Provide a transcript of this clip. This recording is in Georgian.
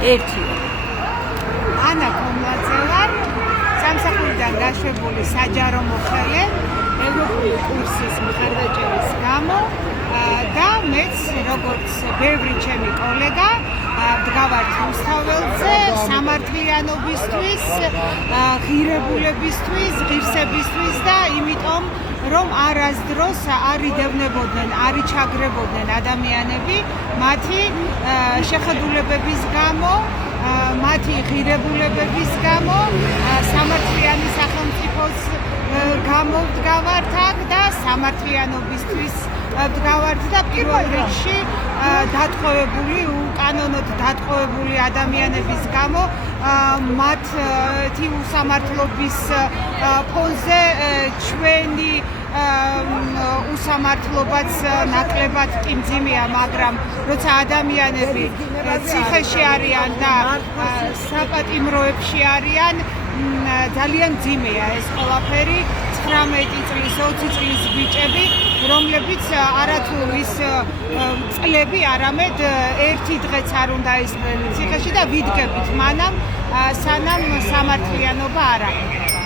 ერთი. ანა კომლაძე ვარ, სამსახურიდან გაშვებული საჯარო მოხელე ევროპული კურსის მხარდაჭერის გამო და მეც როგორც ბევრი ჩემი კოლეგა ვდგავართ რუსთაველზე სამართლიანობისთვის, ღირებულებისთვის, ღირსებისთვის და იმიტომ რომ არასდროს არ იდევნებოდნენ, არ იჩაგრებოდნენ ადამიანები მათი შეხედულებების გამო, მათი ღირებულებების გამო, სამართლიანი სახელმწიფოს გამო ვდგავართ აქ და სამართლიანობისთვის ვდგავართ და პირველ რიგში დატყვევებული, უკანონოდ დატყვევებული ადამიანების გამო მათი უსამართლობის ფონზე ჩვენი უსამართლობაც ნაკლებად კი მძიმეა, მაგრამ როცა ადამიანები ციხეში არიან და საპატიმროებში არიან, ძალიან მძიმეა ეს ყველაფერი. 19 წლის, 20 წლის ბიჭები, რომლებიც არათუ ის წლები, არამედ ერთი დღეც არ უნდა ისმენ ციხეში და ვიდგებით მანამ, სანამ სამართლიანობა არ აღიდგება.